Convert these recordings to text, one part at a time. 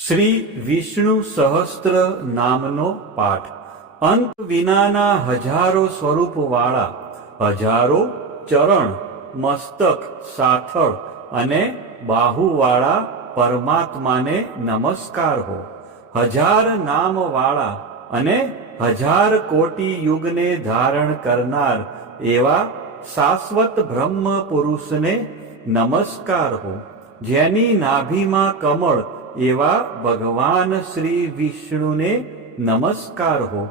શ્રી વિષ્ણુ સહસ્ત્ર નામનો પાઠ. અંત વિનાના હજારો સ્વરૂપવાળા, હજારો ચરણ, મસ્તક, સાથળ અને બાહુવાળા પરમાત્માને નમસ્કાર હો. હજાર નામવાળા અને હજાર કોટી યુગને ધારણ કરનાર એવા શાશ્વત બ્રહ્મ પુરુષને નમસ્કાર હો. જેની નાભીમાં કમળ એવા ભગવાન શ્રી વિષ્ણુને નમસ્કાર હો.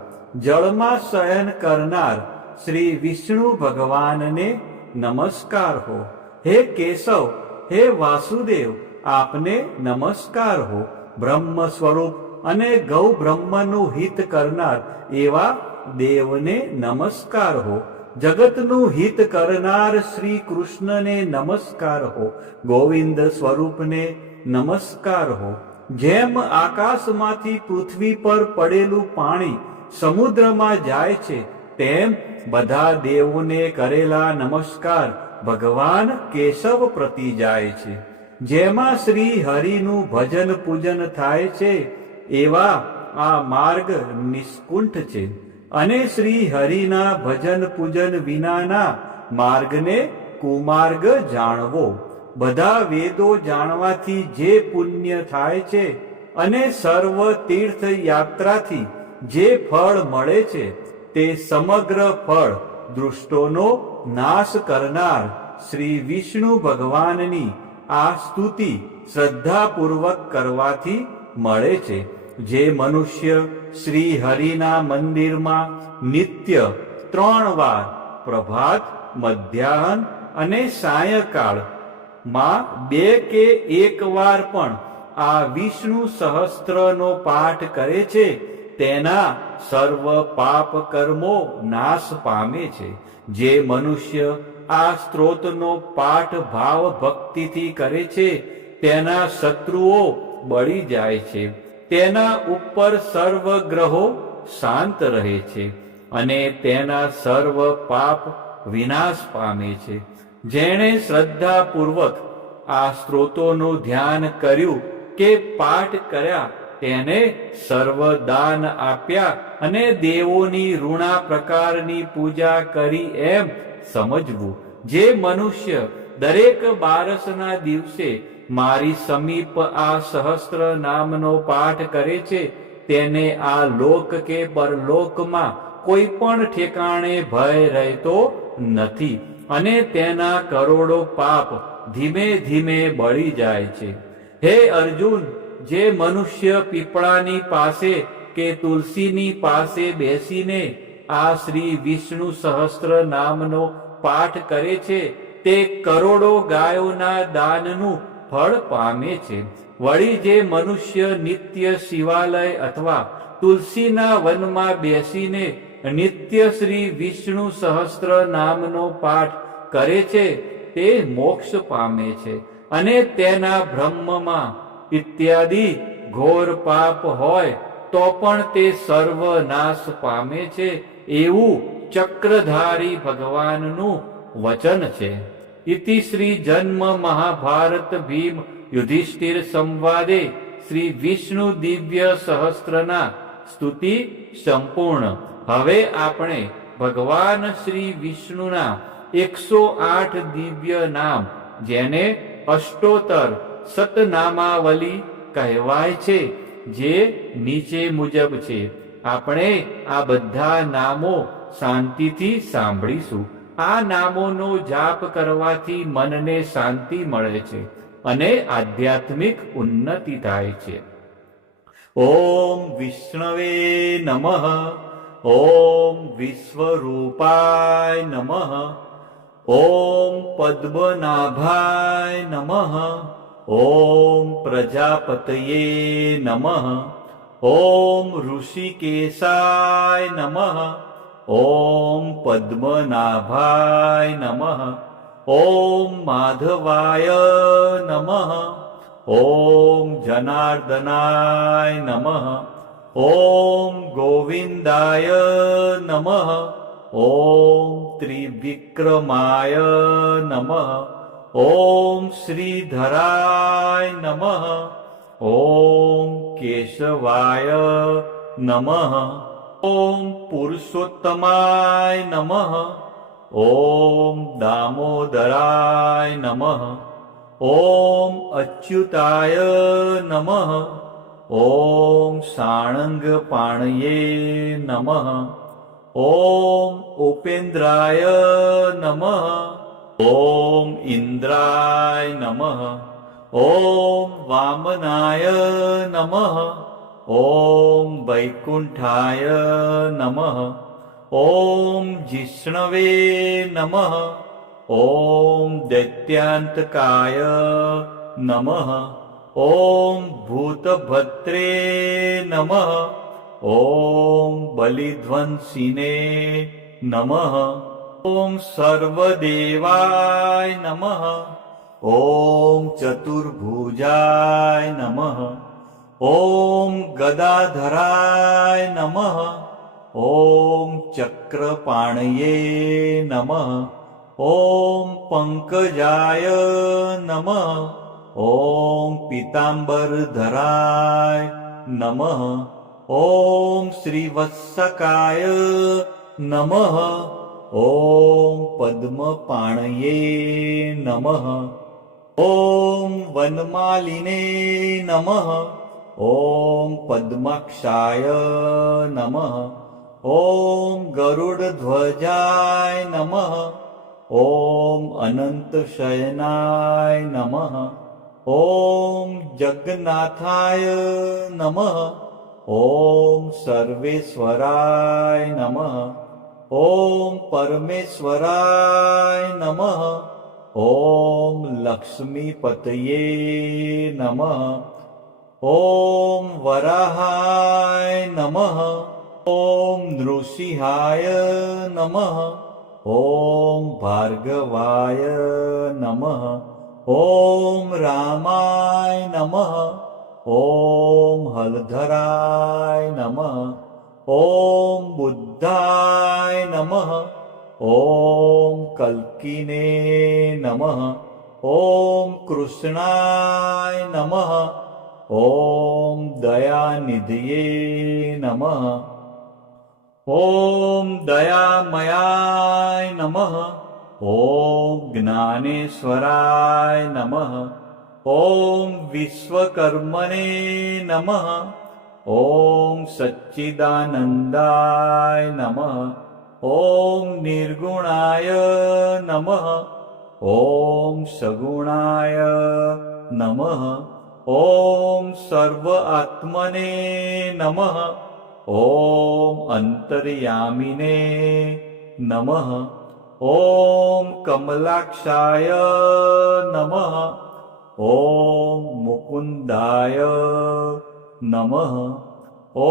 જળમાં શયન કરનાર શ્રી વિષ્ણુ ભગવાનને નમસ્કાર હો. હે કેશવ, હે વાસુદેવ, આપને નમસ્કાર હો. બ્રહ્મ સ્વરૂપ અને ગૌ બ્રહ્મનું હિત કરનાર એવા દેવને નમસ્કાર હો. જગતનું હિત કરનાર શ્રી કૃષ્ણને નમસ્કાર હો. ગોવિંદ સ્વરૂપને નમસ્કાર હો. જેમ આકાશમાંથી પૃથ્વી પર પડેલું પાણી સમુદ્રમાં જાય છે, તેમ બધા દેવોને કરેલા નમસ્કાર ભગવાન કેશવ પ્રતિ જાય છે. જેમાં શ્રી હરિનું ભજન પૂજન થાય છે એવા આ માર્ગ નિષ્કુંઠ છે, અને શ્રી હરિના ભજન પૂજન વિનાના માર્ગને કુમાર્ગ જાણવો. બધા વેદો જાણવાથી જે પુણ્ય થાય છે અને સર્વ તીર્થ યાત્રાથી જે ફળ મળે છે, તે સમગ્ર ફળ દુષ્ટોનો નાશ કરનાર શ્રી વિષ્ણુ ભગવાનની આ સ્તુતિ શ્રદ્ધાપૂર્વક કરવાથી મળે છે. જે મનુષ્ય શ્રી હરિના મંદિરમાં નિત્ય 3 વાર પ્રભાત, મધ્યાહન અને સાયંકાળ માં 2 કે 1 વાર પણ આ વિષ્ણુ સહસ્ત્રનો પાઠ કરે છે, તેના સર્વ પાપ કર્મો નાશ પામે છે. જે મનુષ્ય આ સ્ત્રોતનો પાઠ ભાવ ભક્તિથી કરે છે, તેના શત્રુઓ બળી જાય છે. તેના ઉપર સર્વ ગ્રહો શાંત રહે છે અને તેના સર્વ પાપ વિનાશ પામે છે. જેણે શ્રદ્ધાપૂર્વક આ સ્ત્રોતોનું ધ્યાન કર્યું કે પાઠ કર્યા, તેને સર્વ દાન આપ્યા અને દેવોની ઋણા પ્રકારની પૂજા કરી એમ સમજવું. જે મનુષ્ય દરેક બારસના દિવસે મારી સમીપ આ સહસ્ત્ર નામનો પાઠ કરે છે, તેને આ લોક કે પરલોકમાં કોઈ પણ ઠેકાણે ભય રહેતો નથી અને તેના કરોડો પાપ ધીમે ધીમે બળી જાય છે. હે અર્જુન, જે મનુષ્ય પીપળાની પાસે કે તુલસીની પાસે બેસીને આ શ્રી વિષ્ણુ સહસ્ત્ર નામનો પાઠ કરે છે, તે કરોડો ગાયોના દાનનું ફળ પામે છે. વળી જે મનુષ્ય નિત્ય શિવાલય અથવા તુલસીના વનમાં બેસીને નિત્ય શ્રી વિષ્ણુ સહસ્ત્ર નામનો પાઠ કરે છે, તે મોક્ષ પામે છે અને તેના બ્રહ્મમાં ઇત્યાદિ ઘોર પાપ હોય તો પણ તે સર્વનાશ પામે છે, એવું ચક્રધારી ભગવાનનું વચન છે. ઇતિ શ્રી જન્મ મહાભારત ભીમ યુધિષ્ઠિર સંવાદે શ્રી વિષ્ણુ દિવ્ય સહસ્ત્રના સ્તુતિ સંપૂર્ણ. હવે આપણે ભગવાન શ્રી વિષ્ણુના 108 દિવ્ય નામ, જેને અષ્ટોત્તર સતનામાવલી કહેવાય છે, જે નીચે મુજબ છે. આપણે આ બધા નામો શાંતિથી સાંભળીશું. આ નામોનો જાપ કરવાથી મનને શાંતિ મળે છે અને આધ્યાત્મિક ઉન્નતિ થાય છે. ઓમ વિષ્ણવે નમઃ. ઓમ વિશ્વરૂપાય નમઃ. ઓમ પદ્મનાભાય નમઃ. ઓમ પ્રજાપતયે નમઃ. ઓમ ઋષિકેશાય નમઃ. ઓમ પદ્મનાભાય નમઃ. ઓમ માધવાય નમઃ. ઓમ જનાર્દનાય નમઃ. ઓમ ગોવિંદાય નમઃ. ઓમ ત્રિવિક્રમાય નમઃ. ઓમ શ્રીધરાય નમઃ. ॐ केशवाय नमः। ॐ पुरुषोत्तमाय नमः। ॐ दामोदराय नमः। ॐ अच्युताय नमः। ॐ साणङ्गपाणये नमः। ॐ उपेन्द्राय नमः। ॐ इन्द्राय नमः। ॐ वामनाय नमः। ॐ वैकुण्ठाय नमः। ॐ जिष्णवे नमः। ॐ दैत्यान्तकाय नमः। ॐ भूतभद्रे नमः। ॐ बलिध्वंसिने नमः। ॐ सर्वदेवाय नमः। ॐ चतुर्भुजाय नमः। ॐ गदाधराय नमः। ॐ चक्रपाणये नमः। ॐ पङ्कजाय नमः। ॐ पीताम्बरधराय नमः। ॐ श्रीवत्सकाय नमः। ॐ पद्मपाणये नमः। ॐ वनमालिने नमः। ॐ पद्माक्षाय नमः। ॐ गरुडध्वजाय नमः। ॐ अनन्तशयनाय नमः। ॐ जगन्नाथाय नमः। ॐ सर्वेश्वराय नमः। ॐ परमेश्वराय नमः। ॐ लक्ष्मीपतये नमः। ॐ वराहाय नमः। ॐ नृसिंहाय नमः। ॐ भार्गवाय नमः। ॐ रामाय नमः। ॐ हलधराय नमः। ॐ बुद्धाय नमः। ॐ कल्किने नमः। ॐ कृष्णाय नमः। ॐ दयानिधये नमः। ॐ दयामयाय नमः। ॐ ज्ञानेश्वराय नमः। ॐ विश्वकर्मणे नमः। ॐ सच्चिदानन्दाय नमः। ॐ निर्गुणाय नमः। ॐ सगुणाय नमः। ॐ सर्व आत्मने नमः। ॐ अन्तर्यामिने नमः। ॐ कमलाक्षाय नमः। ॐ मुकुन्दाय नमः। ॐ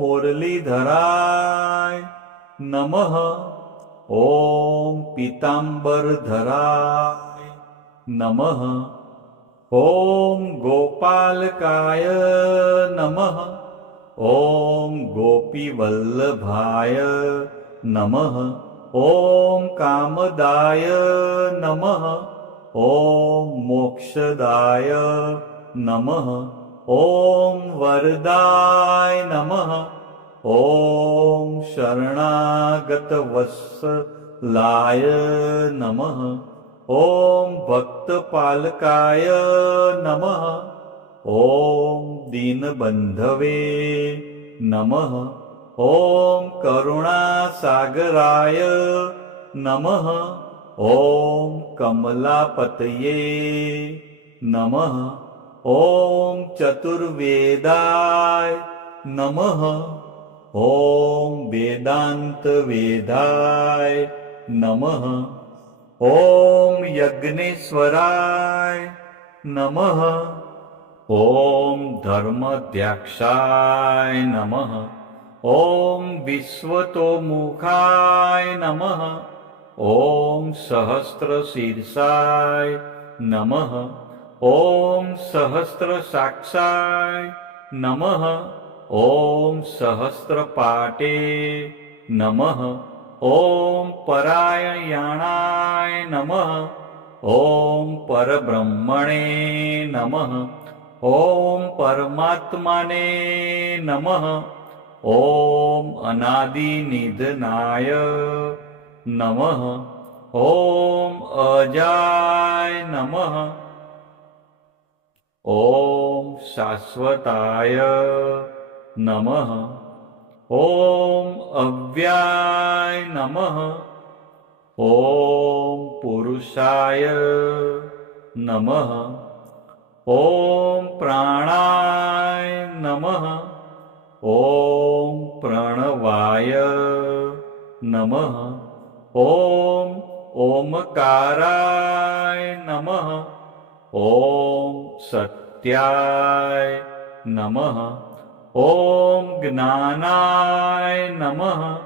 मुरलीधराय नमः। ॐ पीताम्बरधराय नमः। ॐ गोपालकाय नमः। ॐ गोपीवल्लभाय नमः। ॐ कामदाय नमः। ॐ मोक्षदाय नमः। ॐ वरदाय नमः। ॐ शरणागतवत्सलाय नमः। ॐ भक्तपालकाय नमः। ॐ दीनबन्धवे नमः। ॐ करुणासागराय नमः। ॐ कमलापतये नमः। ॐ चतुर्वेदाय नमः। ॐ वेदान्तवेदाय नमः। ॐ यज्ञेश्वराय नमः। ॐ धर्मध्यक्षाय नमः। ॐ विश्वतोमुखाय नमः। ॐ सहस्रशीर्षाय नमः। ॐ सहस्रसाक्षाय नमः। ॐ सहस्रपाटे नमः। ॐ परायणाय नमः। ॐ परब्रह्मणे नमः। ઓમ પરમાત્માને નમઃ. ઓમ અનાદિનિધનાય નમઃ. ઓમ અજાય નમઃ. ઓમ શાશ્વતાય નમઃ. ઓમ અવ્યાય નમઃ. ઓમ પુરુષાય નમઃ. ઓમ પ્રાણાય નમઃ. ઓમ પ્રણવાય નમઃ. ઓમ ઓમકારાય નમઃ. ઓમ સત્યાય નમઃ. ઓમ જ્ઞાનાય નમઃ.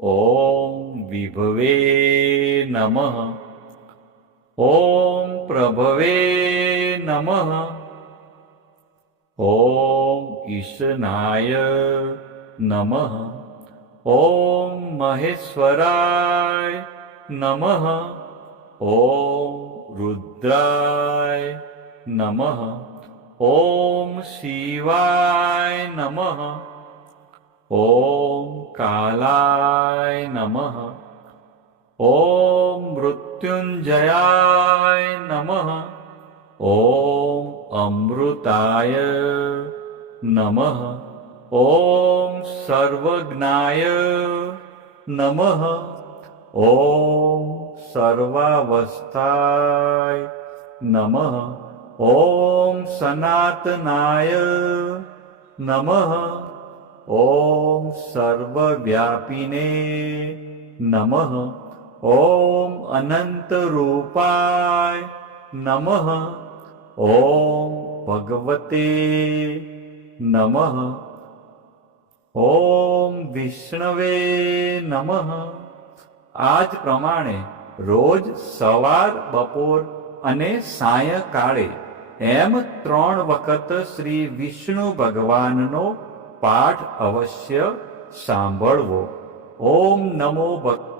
ઓમ વિભવે નમઃ. ઓમ પ્રભવે નમઃ. ઓમ ઈશનાય નમઃ. ઓમ મહેશ્વરાય નમઃ. ઓમ રુદ્રાય નમઃ. ઓમ શિવાય નમઃ. ઓમ કાલાય નમઃ. ઓમ મૃત્યુંજયાય નમઃ. ઓમ અમૃતાય નમઃ. ઓમ સર્વજ્ઞાય નમઃ. ઓમ સર્વાવસ્થાય નમઃ. ઓમ સનાતનાય નમઃ. ઓમ સર્વવ્યાપિને નમઃ. ઓમ અનંતરૂપાય નમઃ. ઓમ ભગવતે નમઃ. ઓમ વિષ્ણવે નમઃ. આ જ પ્રમાણે રોજ સવાર, બપોર અને સાયંકાળે એમ 3 વખત શ્રી વિષ્ણુ ભગવાનનો પાઠ અવશ્ય સાંભળવો. ઓમ નમો ભગવાન